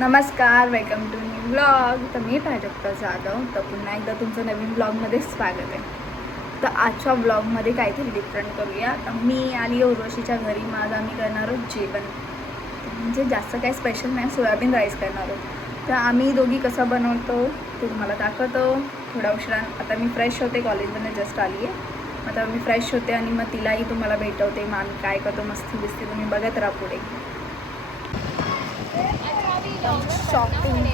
नमस्कार, welcome to new blog. तर मी प्राजक्ता जाधव. तर पुन्हा एकदा तुमचं नवीन ब्लॉगमध्ये स्वागत आहे. तर आजच्या ब्लॉगमध्ये काहीतरी डिफरंट करूया. तर मी आली उर्वशीच्या घरी. माझं आम्ही करणार आहोत जेवण, म्हणजे जास्त काही स्पेशल नाही, सोयाबीन राईस करणार आहोत. तर आम्ही दोघी कसं बनवतो ते तुम्हाला दाखवतो थोड्या उशिरात. आता मी फ्रेश होते, कॉलेजमध्ये जस्ट आली आहे. आता मी फ्रेश होते आणि मग तिलाही तुम्हाला भेटवते. मग आम्ही काय करतो मस्ती बिस्ती तुम्ही बघत राहा पुढे. शॉपिंग.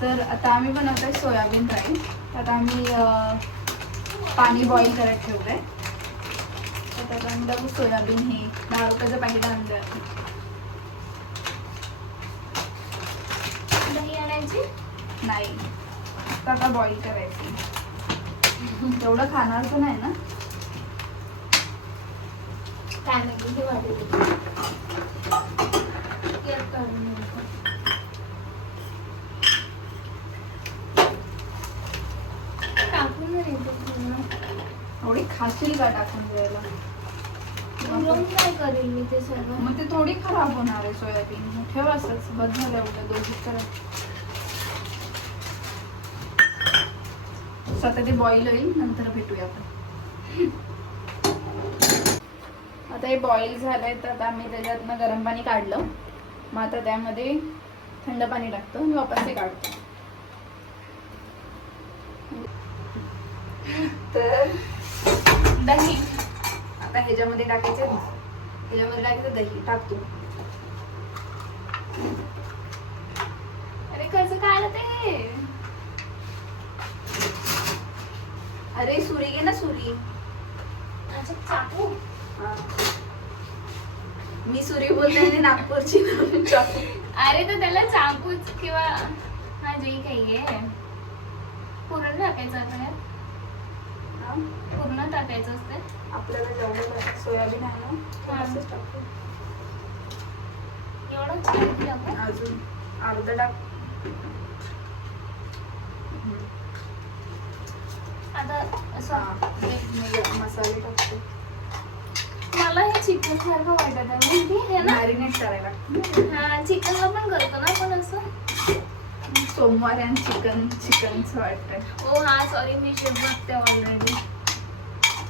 तर आता आम्ही बनवतो आहे सोयाबीन राईस. आता आम्ही पाणी बॉईल करत ठेवलं आहे. तर आता आम्ही सोयाबीन हे 10 रुपयाचं पॅकेट आणलं आहे. दही आणायची नाही, आता बॉईल करायची. तेवढं खाणार तर नाही ना. काय माहिती हे वाटत टाकून थोडी खाशील का टाकून द्यायला? काय करेल मी ते सर्व. मग ते थोडी खराब होणार आहे सोयाबीन. ठेव असंच, बस झालं एवढं दोघीच करा. स्वतः ते बॉईल होईल, नंतर भेटूया आपण. आता हे बॉईल झालंय. तर आता आम्ही त्याच्यातनं गरम पाणी काढलं. मग आता त्यामध्ये थंड पाणी टाकतो आणि वापस ते काढतो. तर दही आता ह्याच्यामध्ये टाकायचं. ह्याच्यामध्ये टाकायचं दही टाकतो. अरे कसं काढलं ते? अरे सुरी घे ना, सुरी. अच्छा चाकू. मी सुरी बोलते आणि नागपूरची चाकू. अरे तर त्याला चाकूच किंवा हा जे काही आहे पूर्ण टाकायचं आपण यात. पूर्ण टाकायचं असते आपल्याला जेवढं सोयाबीन आहे ना असंच टाकू. एवढं टाकलं आपण. अजून अर्ध टाक. आता असं मसाले टाकतो. मला हे चिकन सारखं वाटत आहे माहिती आहे ना. मॅरिनेट करायला. हा चिकनला पण करतो ना आपण असं. सोमवार आणि चिकनच वाटतंय. ओ हा सॉरी, मी शेफ बघते ऑलरेडी.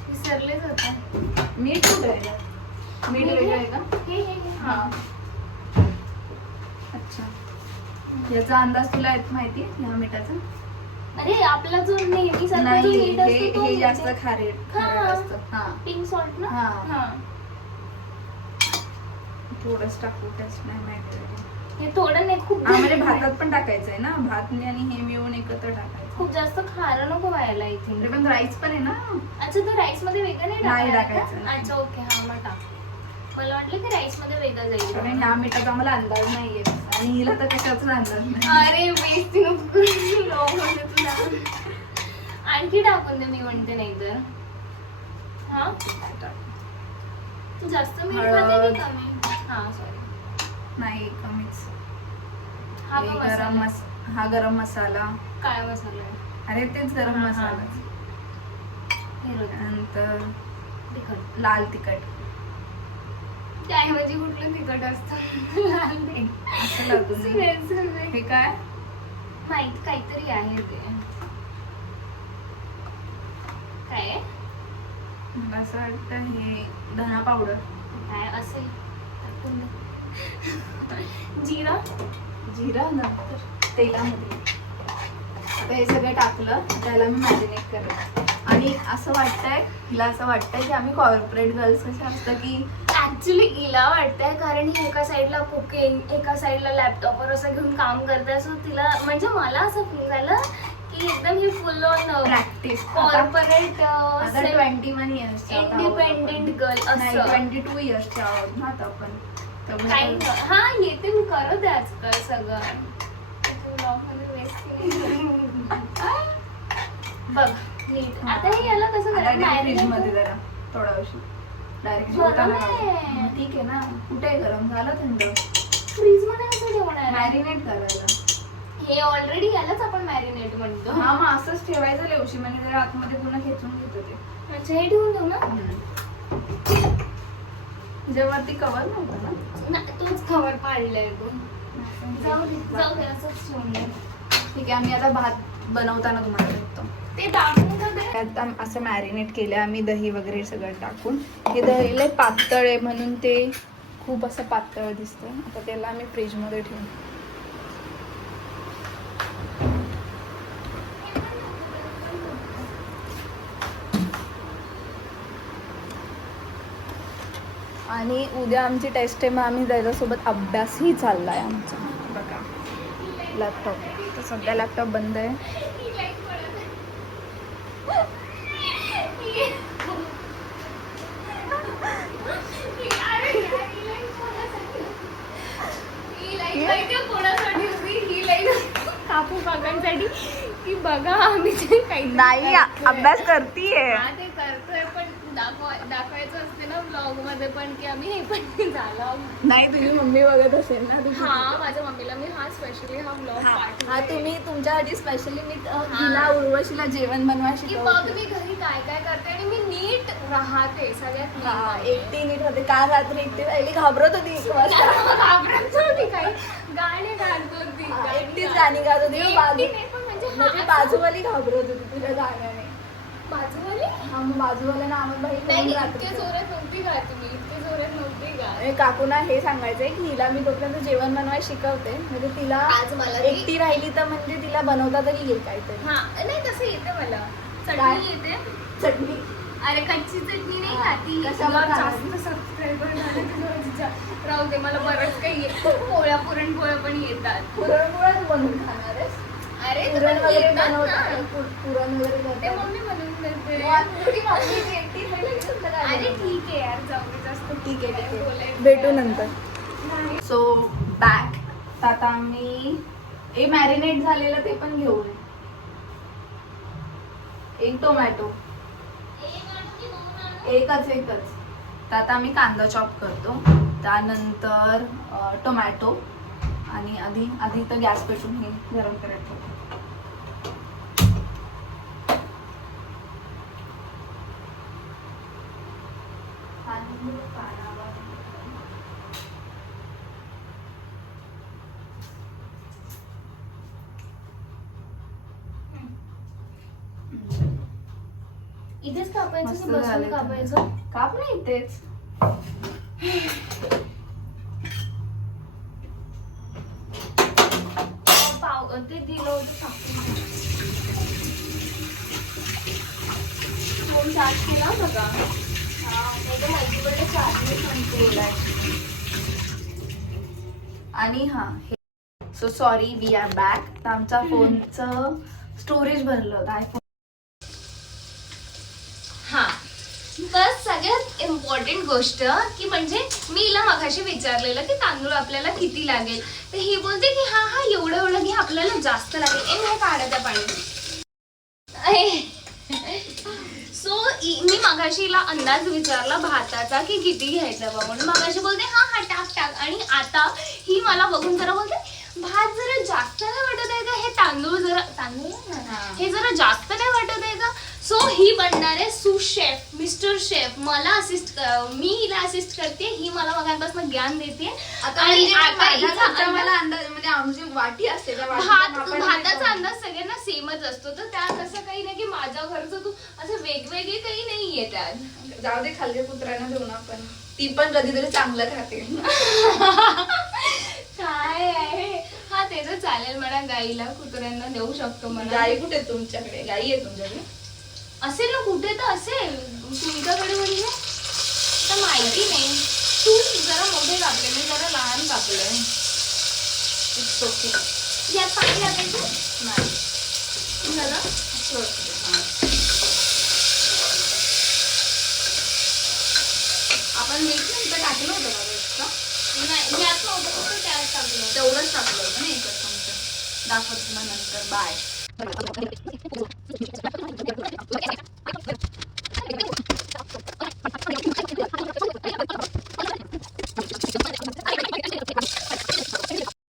विसरलेच होते. मीठ कुठं आहे? मीठ वेगळं आहे का? हे हा. अच्छा, याचा अंदाज तुला येत माहिती आहे ह्या मिठाचा? अरे आपला जो नेहमी सारखा जो मीठ असतो तो हे जास्त खारट असतं. हा, पिंक सॉल्ट ना. हा. हा थोडंच टाकू, टेस्ट नाही माहिती. हे थोडं नाही, खूप म्हणजे भातात पण टाकायचंय ना. भात आणि हे मिळून एकत्र टाकायचं. खूप जास्त खारं नको व्हायला इथे. पण राईस पण आहे ना. अच्छा, तर राईस मध्ये वेगळं नाही नाही टाकायचं टाकायचं. का? अच्छा ओके, हा मग टाक. मला वाटलं की राईस मध्ये वेगळं जाईल. कारण ह्या मिठाचा आम्हाला अंदाज नाहीये आणि हिला तर कशाचाच अंदाज नाही. अरे बेइज्जती नको तुला. आणखी टाकून दे, मी म्हणते नाही तर. हा जास्त मीठ खाते की कमी? हा सॉरी, नाही कमीच. हा पण मसाला. हा गरम मसाला. काय मसाला आहे? अरे तेच गरम हा, मसाला. हा. नंतर तिखट. लाल तिखट. काय म्हणजे कुठलं तिखट असतं? लाल नाही. असं लागून. हे काय माहित काहीतरी आहे ते. काय मला असं वाटतं हे धना पावडर. काय असेल? जिरा. जिरा नंतर तेलामध्ये. आता हे सगळं टाकलं, त्याला मी मॅरिनेट करेन. आणि असं वाटतंय, हिला असं वाटतंय की आम्ही कॉर्पोरेट गर्ल्स कसं असतं की ऍक्च्युली हिला वाटतंय कारण ही एका साईडला कुकिंग, एका साईडला लॅपटॉपवर असं घेऊन काम करते. असं तिला म्हणजे मला असं फील झालं की एकदम ही full on practice. Corporate 21 years independent girl नाही, असं 22 इयर्सच्या आहोत ना आता आपण. काइंड. हा येते मी करत आहे आजकाल सगळं. बघ नीट. आता हे याला कसं फ्रीज मध्ये जरा थोडा उशीर डायरेक्ट ठीक आहे ना. कुठे गरम झालं थंड. फ्रीज मध्ये कसं ठेवणार? मॅरिनेट करायला. हे ऑलरेडी यालाच आपण मॅरिनेट म्हणतो. हा, मग असंच ठेवायचं लवशी म्हणजे जरा आतमध्ये पुन्हा खेचून घेतो ते. अच्छा, हे ठेवून देऊ ना. हिच्यावरती कवर नव्हतं ना. तूच खबर पाडलंय तू. जाऊ दे असंच ठेवून दे. ठीक आहे, आम्ही आता भात बनवताना तुम्हाला भेटतो. ते दाखवून का दे. आता असं मॅरिनेट केलं आम्ही दही वगैरे सगळं टाकून. हे दही लय पातळ आहे म्हणून ते खूप असं पातळ दिसतं. आता त्याला आम्ही फ्रीजमध्ये ठेवू. आणि उद्या आमची टेस्ट आहे, मग आम्ही त्याच्यासोबत अभ्यासही चालला आहे आमचा. बघा लॅपटॉप, तर सध्या लॅपटॉप बंद आहे. कापू काकांसाठी की बघा आम्ही ते काही नाही अभ्यास करतीये. हा ते करतोय, पण दाखवायचं असते ना ब्लॉग मध्ये पण की आम्ही हे पण झालं. नाही तुझी मम्मी बघत असेल ना तुझी. हा माझ्या मम्मीला मी स्पेशली हा ब्लॉग हा तुम्ही तुमच्यासाठी स्पेशली मी हिला उर्वशीला जेवण बनवायला की शिकवते. बघ मी घरी काय काय करते आणि मी नीट राहते सगळ्यात हा नीट. एकटी नीट होते. काल रात्री एकटी राहिली, घाबरत होती 1 वाजता. घाबरत होती काही गाणे गात होती. एकटीच गाणी गात होती. एकटी बाजू नाही, पण म्हणजे म्हणजे बाजूवाली घाबरत होती तुझ्या गाण्याने. बाजूवाली हा मग बाजूवाल्यानं आम्हाला नाही बाई इतके रात्री जोरात नव्हती गा तुम्ही, इतके जोरात नव्हती गा. आणि काकूना हे सांगायचंय की हिला मी तोपर्यंत जेवण बनवायला शिकवते. म्हणजे तिला आज मला ती- एकटी राहिली तर म्हणजे तिला बनवता तरी येईल काहीतरी. हा नाही तसं येते मला. काय? चटणी येते. चटणी अरे कच्ची चटणी नाही हा, खाती. कशावर तुला खाणार? जास्त सबस्क्रायबर झाले तुझ्या. राहू दे, मला बरंच काही येत. पुरणपोळ्या पण येतात. पुरणपोळ्याच बनवून खाणार आहेस? अरे पुरण तुला वगैरे येतात बनवता ना. पुरण वगैरे ते करता. मम्मी बनवून देते. तुझी मम्मी जी एकटी राहिली की तुला काय अरे बनवणार? ठीक आहे यार, जाऊ दे जास्त. ठीक आहे काय ठीक आहे, बोलायचं भेटू यार. नंतर. नाही. सो बॅक आता आम्ही हे मॅरिनेट झालेलं ते पण घेऊ. एक टोमॅटो, एकच. तर आता आम्ही कांदा चॉप करतो, त्यानंतर टोमॅटो आणि आधी तर गॅस पेटून हे गरम करायचं. इथेच कापायचं मस्त की बसून झाले. कापायचं? काप नाही तेच. पाव ते दिलं होतं साखर. दोन चाट केला बघा. आणि हा so sorry we are back. तर आमचा फोनचं स्टोरेज भरलं होतं आयफोन. हा तर सगळ्यात इम्पॉर्टंट गोष्ट की म्हणजे मी हिला मगाशी विचारलेलं की तांदूळ आपल्याला किती लागेल, तर ही बोलते की हा एवढं घे, आपल्याला जास्त लागेल. हे काढा त्या पाणी. सो मी मगाशी हिला अंदाज विचारला भाताचा की किती घ्यायचा बा म्हणून. मगाशी बोलते हा टाक. आणि आता ही मला बघून जरा बोलते भात जरा जास्त नाही वाटत आहे का, हे तांदूळ हे जरा जास्त नाही वाटत आहे का. सो ही बनणार आहे सू शेफ, मिस्टर शेफ. मी हिला असिस्ट करते, ही मला मगांपासून ज्ञान देते. आणि आता हिचा मला अंदाज म्हणजे आमची वाटी असते त्या भाताचा अंदाज सगळ्यांना सेमच असतो. तर त्यात असं काही नाही की माझ्या घरचं तू असं वेगवेगळे काही नाहीये त्यात. जाऊ दे, खाल्ले कुत्र्यांना देऊ ना आपण, ती पण कधीतरी चांगलं खाते. काय आहे हा, ते तर चालेल म्हणा. गाईला कुत्र्यांना देऊ शकतो म्हणा. गाई कुठे आहे तुमच्याकडे? गाई आहे तुमच्याकडे? असेल ना, कुठे तर असेल तुमच्याकडे. म्हणजे तर माहिती नाही. तू जरा मोठे कापले, मी जरा लहान कापलंय. It's okay. यात पाणी टाकायचं नाही झालं. आपण मीठ नंतर टाकलं होतं का एक्स्ट्रा? नाही यात नव्हतं, फक्त त्यात टाकलं. तेवढंच टाकलं होतं ना एकच चमचा. दाखवत मग नंतर. बाय.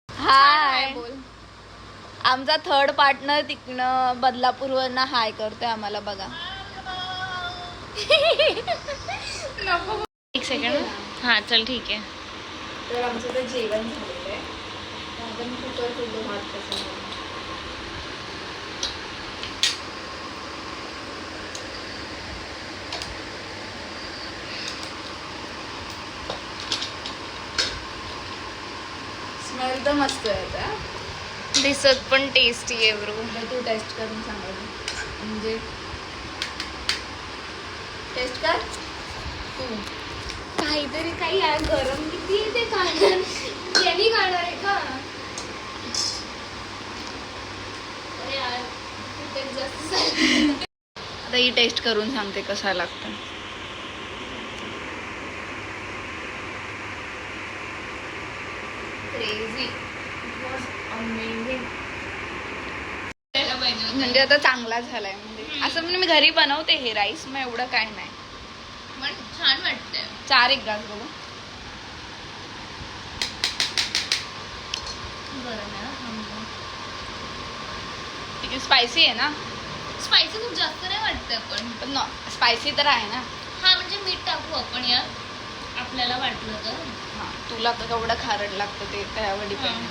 हाय. बोल. आमचा थर्ड पार्टनर तिकडनं बदलापूरवरनं हाय करतोय आम्हाला बघा. नको. एक सेकंड. हा चल ठीक आहे. तर आमचं तर जेवण झालेलं आहे. आता मी कुकर ठेवलो भात कसं स्मेल तर मस्त आहे. दिसत पण टेस्टी आहे ब्रो. तू टेस्ट करून सांगायचं म्हणजे टेस्ट कर तू. काहीतरी काही यार गरम किती आहे ते खाणार यांनी खाणार आहे का अरे यार ते जास्त झालं. आता ही टेस्ट करून सांगते कसा लागतं. Crazy amazing. म्हणजे आता चांगला झालाय म्हणजे असं म्हणजे मी घरी बनवते हे राईस मग एवढं काय नाही पण छान वाटतंय. 4 एक ग्लास बघू. गरम आहे ना. ठीक आहे स्पायसी आहे ना स्पायसी खूप जास्त नाही वाटतंय पण स्पायसी तर आहे ना. हा म्हणजे मीठ टाकू आपण यार आपल्याला वाटलं तर. हा तुला केवढं खारट लागतं ते त्यावर डिपेंड.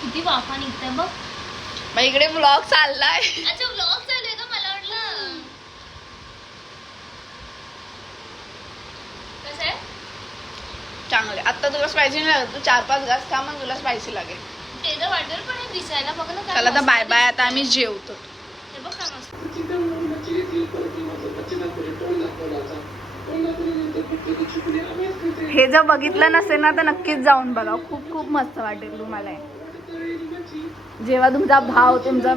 किती वाफा निघतंय बघ. मग इकडे व्लॉग चाललाय. अच्छा व्लॉग चालू आहे का मला वाटलं. कसं आहे चांगले. आता तुला स्पायसी नाही लागत तू 4-5 ग्लास खा मग तुला स्पायसी लागेल. ते तर वाटेल पण हे दिसायला बघ ना. चला आता बाय बाय. आता आम्ही जेवतो. हे बघ काय मस्त. हे जर बघितलं नसेल ना तर नक्कीच जाऊन बघा. खूप खूप मस्त वाटेल तुम्हाला. जेव्हा तुमचा भाव तुमचा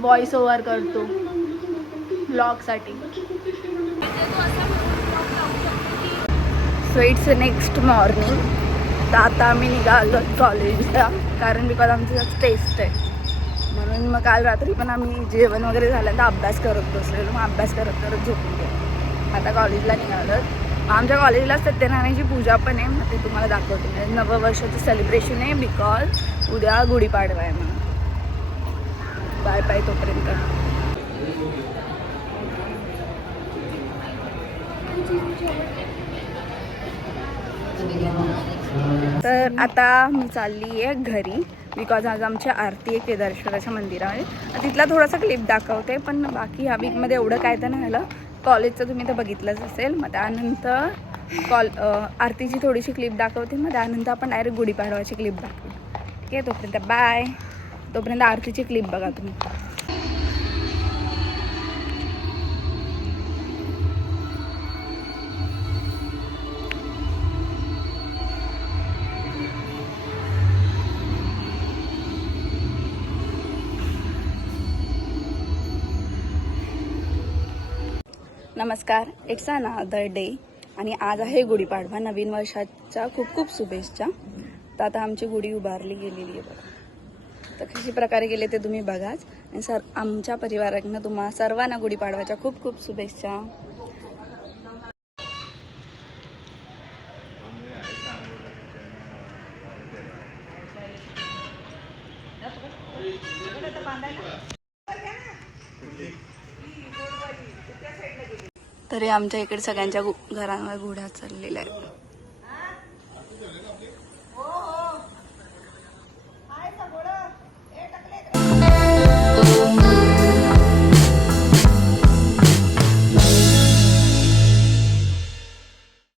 व्हॉइस ओव्हर करतो ब्लॉगसाठी. So it's next morning. तर आता आम्ही निघालो कॉलेजला कारण बिकॉज आमचं टेस्ट आहे म्हणून. मग काल रात्री पण आम्ही जेवण वगैरे झालं तर अभ्यास करत बसलेलो. मग अभ्यास करत करत झोपून गेलो. आता कॉलेजला निघालो. आमच्या कॉलेजला सत्यनारायणाची पूजा पण आहे. मग ते तुम्हाला दाखवते. नववर्षाचं सेलिब्रेशन आहे बिकॉज उद्या गुढीपाडवा आहे म्हणून. बाय बाय तोपर्यंत. तर आता मी चालली आहे घरी बिकॉज आज आमची आरती आहे केदारेश्वराच्या मंदिरामध्ये. तिथला थोडासा क्लिप दाखवते पण बाकी ह्या वीकमध्ये एवढं काय तर नाही आलं. कॉलेजचं तुम्ही तर बघितलंच असेल. मग त्यानंतर आरतीची थोडीशी क्लिप दाखवते. मग त्यानंतर आपण डायरेक्ट गुढीपाडवाची क्लिप दाखवू. ठीक आहे तोपर्यंत बाय. तोपर्यंत आरतीची क्लिप बघा तुम्ही. नमस्कार. इट्स अनदर डे आणि आज आहे गुढीपाडवा. नवीन वर्षाच्या खूप खूप शुभेच्छा. तर आता आमची गुढी उभारली गेलेली आहे बघा. तर कशी प्रकारे गेले ते तुम्ही बघाच. आणि आमच्या परिवाराकडनं तुम्हा सर्वांना गुढीपाडव्याच्या खूप खूप शुभेच्छा. तरी आमच्या इकडे सगळ्यांच्या घरांवर गुढ्या चाललेल्या आहेत.